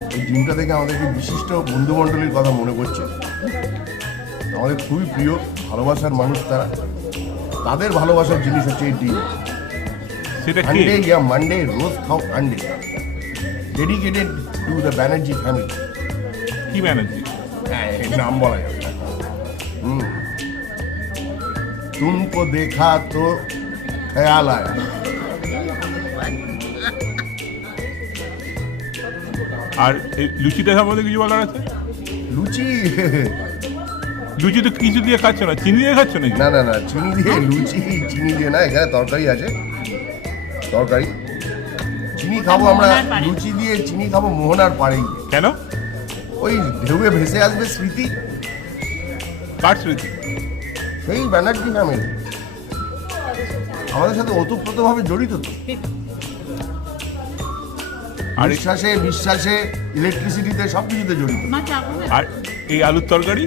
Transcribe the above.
এই ডিমটা দেখে আমাদেরকে বিশিষ্ট বন্ধুমণ্ডলীর কথা মনে পড়ছে। আমাদের খুবই প্রিয় ভালোবাসার মানুষ তারা, তাদের ভালোবাসার জিনিস হচ্ছে এই ডিম। সেটা কি? আন্ডে ইয়া মান্ডে রোজ খাও আন্ডে, dedicated to the Banerjee family. কি ব্যানার্জি? হ্যাঁ, নাম বলা যাবে না। तुमको देखा तो ख्याल आया। আর এই লুচিটা সম্বন্ধে কিছু বলার আছে? লুচি লুচি তো কিছু দিয়ে খাচ্ছ না, চিনি দিয়ে খাচ্ছ নাকি? না না না, চিনি দিয়ে লুচি, চিনি দিয়ে না। এখানে তরকারি আছে, তরকারি। চিনি খাবো আমরা, লুচি দিয়ে চিনি খাবো মোহনার পাড়েই। কেন? ওই ঢেউয়ে ভেসে আসবে স্মৃতি, কার স্মৃতি? সেই ব্যানার্জি ফ্যামিলি আমাদের সাথে ওতপ্রোতভাবে জড়িত তো। আর বিশ্বাসে, ইলেকট্রিসিটিতে, সব কিছুতে জড়িত। আর এই আলুর তরকারি?